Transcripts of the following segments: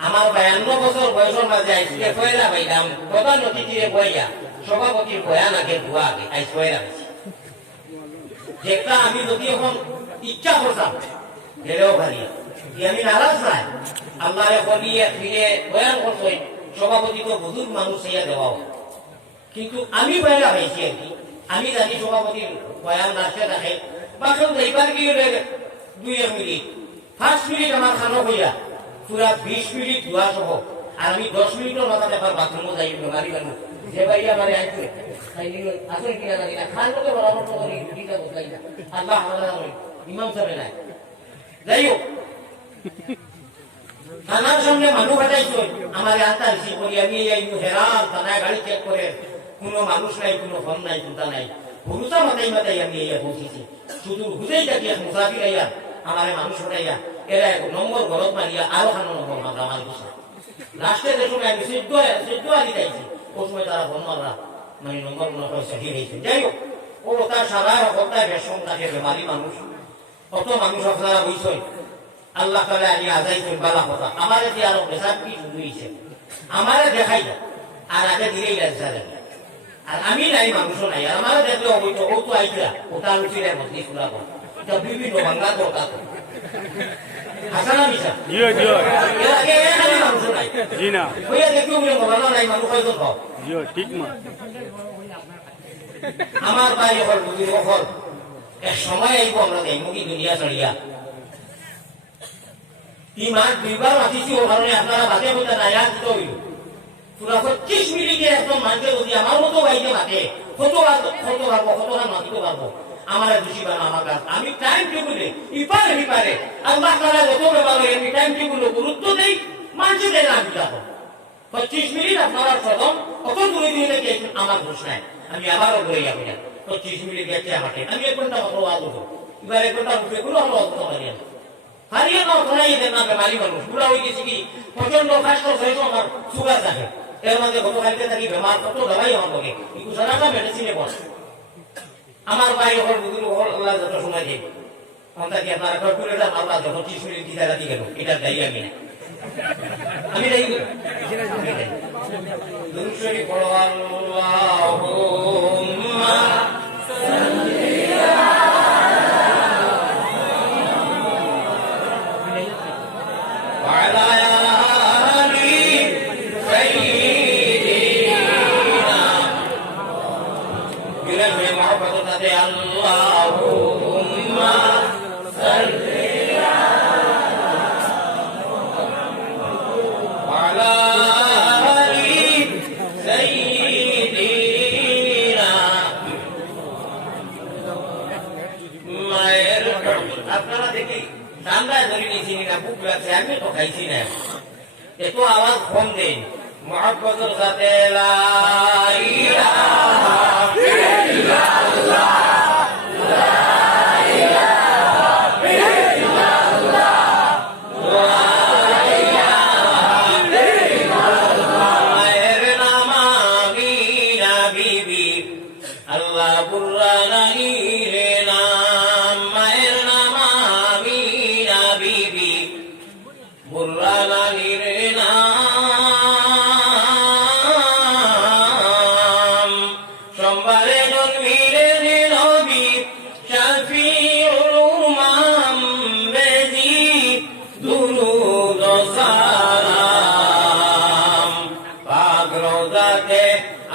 আমার বায়ান্ন বছর বয়সের মাঝে আইসকে পয়লা পাইলাম প্রধান অতিথিরে বইয়া সভাপতির বয়ান আগে ধোয়া আগে আইস পয়লা যেটা আমি যদি এখন ইচ্ছা করতাম গেলেও ভারিয়া আমি নারাজ নাই আল্লাহ বলিয়ে ফিরে বয়ান করতেন সভাপতি তো বহু মানুষ ইয়া দেওয়া কিন্তু আমি পয়লা পাইছি আর কি আমি জানি সভাপতির বয়ান রাখতে থাকে বাসন এইবার কি হলে দুই এক মিনিট। ফার্স্ট মিনিট আমার খানো হইয়া পুরা বিশ মিনিট ধোয়া সহ। আর আমি দশ মিনিটের মাথাতে আবার বাথরুমও যাই বেমারি মানুষ যে বাড়ি আমার আইছে আসলে কিনা জানি না। খান লোকে বরাবর করি রুটিটা বদলাই না আল্লাহ ইমাম সাহেব নাই। যাই হোক। থানার সামনে মানুষ হাঁটাইছো। আমার আনতা রিসিভ করি আমি এই হেরান থানায় গাড়ি চেক করে। কোনো মানুষ নাই, কোনো ফোন নাই চিন্তা নাই। ভরসা মাথায় মাথায় আমি এই পৌঁছেছি। শুধু হুদেই থাকি মুসাফির আইয়া, আমার মানুষ হটাইয়া এরা এক নম্বর গরত মারিয়া আরও খানো নম্বর মারা আমার কিছু লাস্টে যে সময় আমি চোদ্দ চোদ্দ আলি যাইছি ওই সময় তারা ফোন মাররা মানে নম্বর মনে হয় সহি হয়েছে। যাই হোক, ও তার সারা সপ্তাহে বেশম থাকে, বেমারি মানুষ। কত মানুষ আপনারা বুঝছেন? আল্লাহ তালা আনি আজাইছেন বালা কথা। আমার যে আরও বেসাব কি শুরু আমারে দেখাই না আর আগে দিলেই রাজা লাগে আর আমি নাই, মানুষও নাই। আর আমার দেখলে অবৈধ ও তো আইতা ওটা লুচিরে মধ্যে খোলা বিভিন্ন বাংলা দরকার জি না ঠিক মা আমার ভাই হল বুঝি হল এক সময় আইব আমরা দেখ মুখি দুনিয়া চড়িয়া ইমান দুইবার মাতিছি ও কারণে আপনারা বাদে বলতে আর দিতে হইল পুরা পঁচিশ মিনিটে একদম মানতে যদি আমার মতো বাইতে মাতে কত কত পারব কত মাতিতে পারব আমার দোষী বানা আমার কাজ আমি টাইম টেবিলে ইপারে ইপারে আল্লাহ তারা যত ব্যাপার আমি টাইম টেবিলে গুরুত্ব দেই মানছে দেয় না আমি যাব পঁচিশ মিনিট আপনারা সদম কত দূরে দূরে আমার দোষ নাই। আমি আবারও ঘুরে যাব না পঁচিশ মিনিট গেছে আমাকে আমি এক ঘণ্টা আজ উঠো এবার এক ঘণ্টা উঠে কোনো হলো অত পারি না। হারিয়ে শোনাই দেন না বেমারি মানুষ পুরা হয়ে গেছে কি? প্রচণ্ড ফাস্ট হয়েছে আমার সুগার থাকে এর মধ্যে গত কালকে থাকি বেমার কত দাবাই আমার লগে কিন্তু সারাটা মেডিসিনে বস। আমার ভাই হল বুধুর হল আল্লাহ যত সময় দেয় অন্তাকে আপনার ক্যালকুলেটার আল্লাহ যখন মিনিট দিতে রাখি গেল। এটা আমি না। আমি আপনারা দেখি ঠান্ডায় ধরে নিয়েছি না বুক লাগছে আমি তো খাইছি না। এত আওয়াজ কম দেন। মহাব্বতের সাথে মায়ের নাম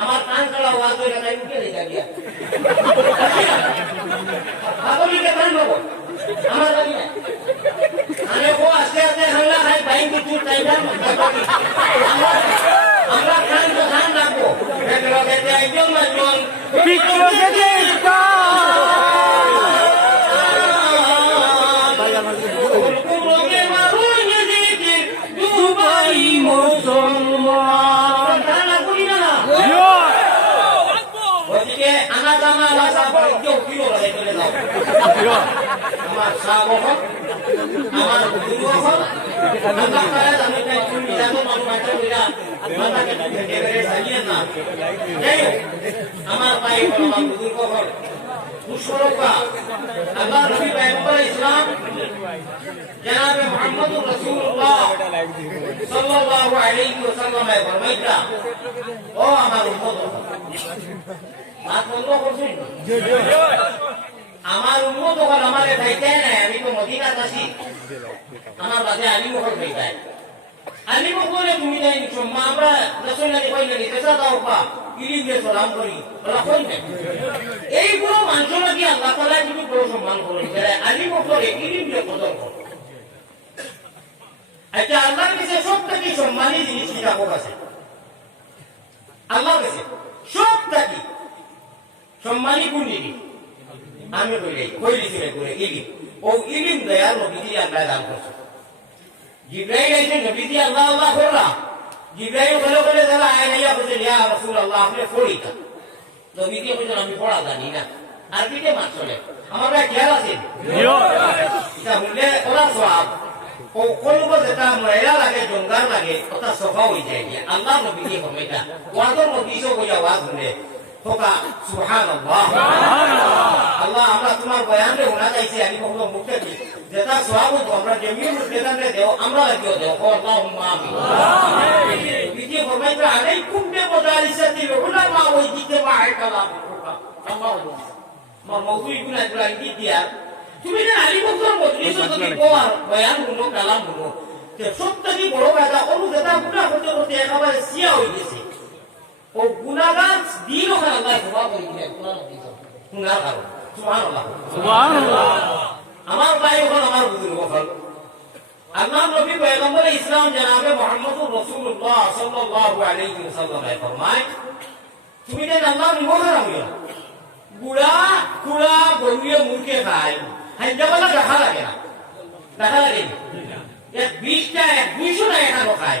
আমার কান ছাড়া আওয়াজ হয়ে গেছে উঠে দেখা গিয়া আপনি কে কান নেব আমার জানি না আমি ও আস্তে আস্তে হামলা খাই পাই এটা আমরা খান তো খান রাখব একজন একজন একজন দুবাই মুসলমান গতিকে আনা জানা লাগে চলে যাও পারে রাসূলুল্লাহ সাল্লাল্লাহু আলাইহি ওয়াসাল্লাম ফরমাইতা ও আমার উম্মত আমার উন্মত হল আমার নাই, আমি তো মদিনা আছি। আমার তুমি তাই নিচ্ছ মা, আমরা নি পেশা দাও পা দিয়ে সালাম করি। ওরা কই এইগুলো মানুষ নাকি? আল্লাহ তালা তুমি বড় সম্মান করো আলী মহলে ইলি দিয়ে কদর আচ্ছা কাছে সব থেকে সম্মানী জিনিস কি কাকো কাছে আল্লাহর কাছে সব থেকে সম্মানী কোন জিনিস আমি কইলে কইলি ছিলে করে ইলিম। ও ইলিম দয়া নবীজি আল্লাহ দান করছে। জিব্রাইল আইছে নবীজি আল্লাহ আল্লাহ করলা। জিব্রাইল বলে বলে যারা আয় নাইয়া বলছে ইয়া রাসূলুল্লাহ আপনি পড়িতা নবীজি বলছে আমি পড়া জানি না। আর কিতে মাত চলে। আমার ভাই খেয়াল আছে? এটা বললে ওরা সব। ও করব যেটা ময়লা লাগে জঙ্গার লাগে ওটা সফা হয়ে যায়। আল্লাহ নবীজি কমেটা ওয়াদর নবী সব হইয়া ওয়াজ হোকা সুবহানাল্লাহ। আল্লাহ আমরা তোমার বয়ানে হোনা চাইছি আমি কখনো মুখে দিই। যেটা সব আমরা জমিয়ে যেখানে দেও আমরা লাগিও দেও। আল্লাহ বিজি ফরমাইতে আলাইকুম বে মদারিসাতি উলামা ওই দিতে মা কালাম আল্লাহ মা মৌদুই গুনা গুলা কি দিয়া। তুমি যে আলী বকর মজলিস যদি কোয়ার বয়ানগুলো কালামগুলো সবথেকে বড় কথা অনু যেটা গুনা করতে করতে একেবারে সিয়া হয়ে গেছে। ও গুনাগার দিন ওখানে আল্লাহ ক্ষমা করে দিলেন গুনার কারণ আমার ভাই হল আমার বুজুর্গ হল আল্লাহ নবী পয়গম্বর ইসলাম জনাবে মুহাম্মদুর রাসূলুল্লাহ সাল্লাল্লাহু আলাইহি ওয়াসাল্লাম। ফরমায় তুমি যে আল্লাহ নিমোহর হইও গুড়া কুড়া গরুয়ে মুরকে খায়। হাইজাবালা দেখা লাগে না। দেখা লাগে এক বিশটা এক দুইশো না এখানো খায়।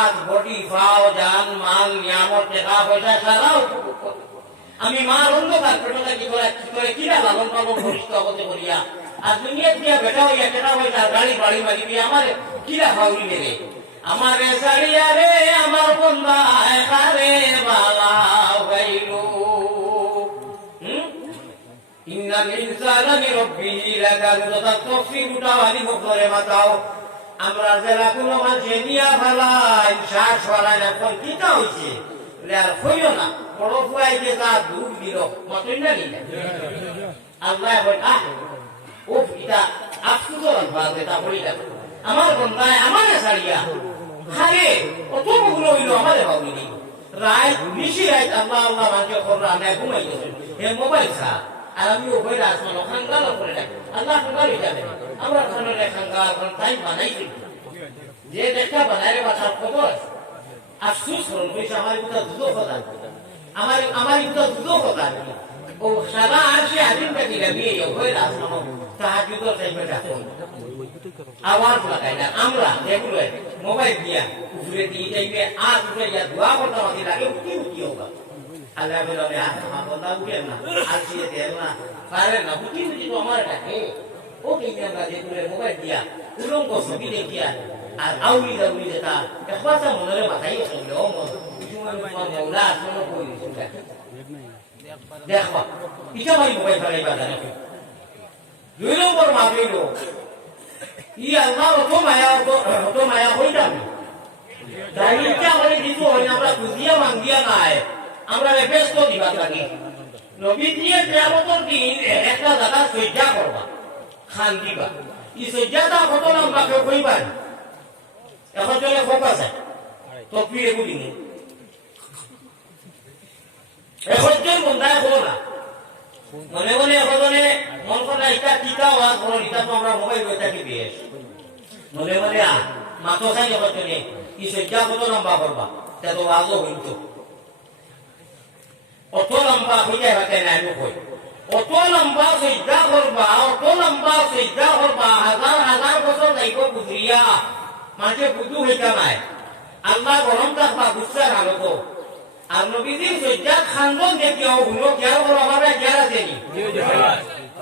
আজ বডি ফাও জান, মাল, নিয়ামত, টাকা পয়সা সারাও আমি মার অন্ধকার পেটটা কি করে কি করে, কিরা লালন পালন করিস তো করিয়া? আর দুনিয়া দিয়া বেটা হইয়া কেটা হইয়া গাড়ি বাড়ি মারি দিয়ে আমার কিরা হাউরি মেরে আমার সারিয়া রে, আমার বন্ধা একারে বালা হইল। হুম? ইন্নাল ইনসানা লিরাব্বিহি লাকানুত তফসির উঠাওয়ালি মুখরে মাতাও। আমরা যারা কোনো মানুষে নিয়া ফেলাই শ্বাস ফেলাই না, কোন কিটা বলে, আর হইও না, বড় ফুয়াইতে তা দুধ দিল, মতই না নিলে? আল্লাহ বল, আহ, ও এটা আফসুসর আলফাজ এটা বলি না। আমার বন্ধায়, আমার সারিয়া খারে কত বগুলো হইল, আমার বাবুই নেই রায়, নিশি রায়, আল্লাহ আল্লাহ মানুষের খবর আমরা ঘুমাইতেছেন হে মোবাইল খা আর আমি ওই রাজমান খাঙ্গাল করে রাখ। আল্লাহ হয়ে যাবে। আমরা খানের খাঙ্গাল খান তাই বানাইছি যে দেখা বানাইলে বাসার খবর? আফসুস করুন, কইছে, আমার কথা দুটো কথা আমার আমার কথা দুটো কথা ও সারা আসে আদিনটা দিলে বিয়ে ওই রাজমান তাহাজুদ টাইমে ডাকুন আওয়াজ লাগাই না। আমরা যেগুলো মোবাইল দিয়া উপরে দিয়ে যাইবে, আর উপরে যা দোয়া করতে আমাদের লাগে, উঠি উঠি হোগা আল্লাহ বলে আমার বন্ধা উঠে না, আর দিয়ে দেন না। পারে না, উঠি উঠি তো আমার ডাকে ও কিন্তু আমরা মনে ই আল্লাহ অত মায়া অত মায়া হই যাবে দাঁড়িয়ে বলে ভাঙ্গিয়া ভাঙ্গিয়া নাই আমরা ব্যস্ত দিবা লাগে নবী দিয়ে কেয়ামতর দিন একটা জায়গা সজ্জা করবা খান দিবা। ই সজ্জাটা কত লম্বা কেউ কইবার এখন চলে খোক আছে তকবি এগুলি নেই এখন যে বন্ধায় হলো না। মনে মনে, এখনে মন করে এটা টিকা হওয়া করো এটা তো আমরা মোবাইল হয়ে থাকি বেশ। মনে মনে আ মাতো খাই যখন চলে কি সজ্জা কত লম্বা করবা। তা তো আজও হইতো। অত লম্বা যায় হাতে নাই কই অত লম্বা সজ্জা করবা অত লম্বা সজ্জা করবা হাজার হাজার বছর যাইব বুঝিয়া মাঝে বুধু হইতা নাই আল্লাহ গরম থাকবা গুচ্ছা হালত আর নবীজির সজ্জা খান্দন দেখিও হুলো কেয়ার হবে কেয়ার আছে নি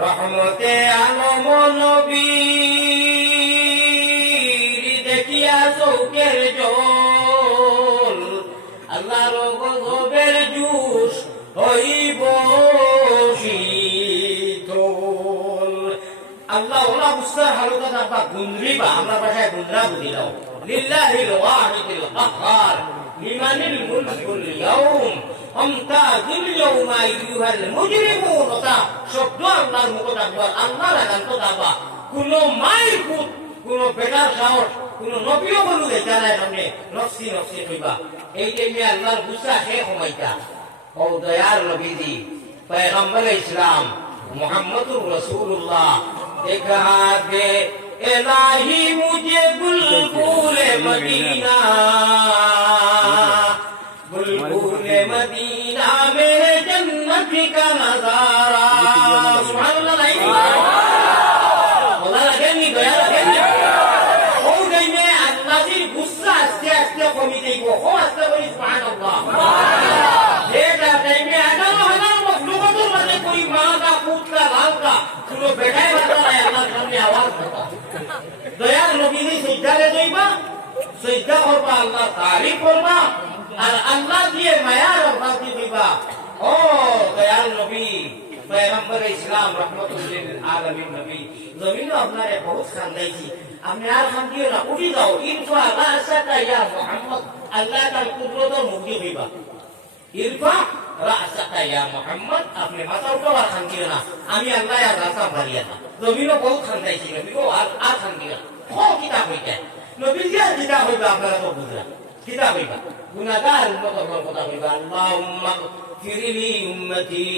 রহমতে আলম নবী। আল্লাহ ওলা উস্তার হালুকাত আপা গুন্দ্রিবা আমরা ভাষায় গুন্দ্রা বুঝিলাম লিল্লাহিল ওয়াহিদিল কাহ্হার লিমানিল মুলকুল ইয়াউম, আমতাজুল ইয়াউমা আইয়ুহাল মুজরিমুন। ওটা শব্দ আল্লাহর মুখত আকবার আল্লাহ লাগান তো দাবা কোন মায়ের পুত, কোন বেটার সাহস, কোন নবীও বলু দে জানায় সামনে। নফসি নফসি কইবা এই টাইমে আল্লাহর গুসা সে সময়টা ও দয়ার নবীজি, পয়গম্বর ইসলাম, মোহাম্মদুর রসুল্লাহ देखा दे इलाही मुझे बुलबुल मदीना बुलबुल मदीना मेरे जन्नत का नजारा দয়ার নবীনি সজ্জারে যাইবা সজ্জা করবা, আল্লাহ তারিফ করবা, আর আল্লাহ দিয়ে মায়ার অভাবি দিবা। ও দয়াল নবী, পয়গম্বর ইসলাম রহমতুল্লিল আলমীর নবী জমিন আপনারে বহুত খান্দাইছি আপনি আর খান্দিও না, উঠি যাও। ইরফা আল্লাহ আসাটা ইয়া মোহাম্মদ, আল্লাহ তার কুদরতের মুক্তি হইবা। ইরফা রাসাটা ইয়া মোহাম্মদ, আপনি মাথা উঠাবার খান্দিও না। আমি আল্লাহ আর রাসা ভারিয়া না জমিনও বহুত খান্দাইছি নবীও আর আর খান দিও না। খো কিতাব হইতে নবী দিয়া কিতাব হইবা আপনারা তো বুঝলা কিতাব হইবা গুনাহগার উম্মত কথা হইবা আল্লাহুম্মা ফিরিলি উম্মতি।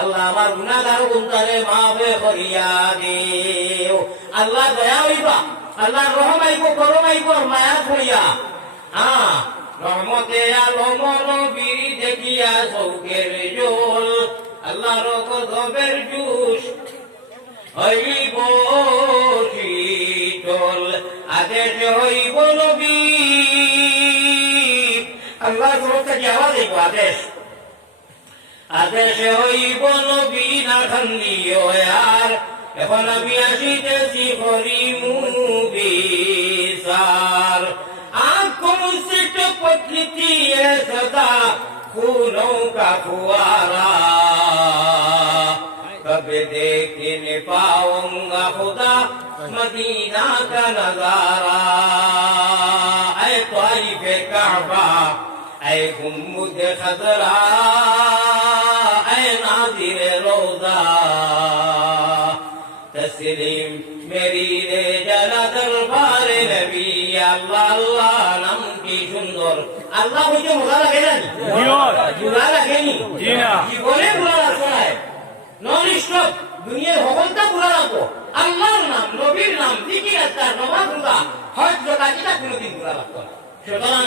আল্লাহ আমার গুনাহগার উম্মতারে মাফে করিয়া দেও। আল্লাহ দয়া হইবা, আল্লাহ রহম আইব করম আইব মায়া করিয়া হ্যাঁ রহমতে আলম নবী দেখিয়া চৌকের জোল। আল্লাহর কদমের জুস হইব শীতল আদেশ হইব নবী। আল্লাহর তরফ থেকে আওয়াজ আদেশ। আদেশ হইব নবী, না খান্দি আর। এখন আমি আসিতেছি হরি মুবি সার। আঁকো সিট প্রকৃতি সদা খুনৌ কা ফুয়ারা। देख न पाऊंगा खुदा मदीना का नजारा ऐ ताइफ काबा ऐ गुम्बद खजरा ऐ नाजिर रोजा तस्लीम मेरी रे जरा दरबार नबी আল্লাহ আল্লাহ নাম কি সুন্দর আল্লাহ হইতে মজা লাগে না বুড়া লাগেনি জি না। জীবনে বুড়া স্টপ দুনিয়ার ভবনটা বুড়া রাখব আল্লাহর নাম, নবীর নাম দিকির আত্মার নমাজ হজ জগা এটা কোনোদিন পুরা রাখব না। সুতরাং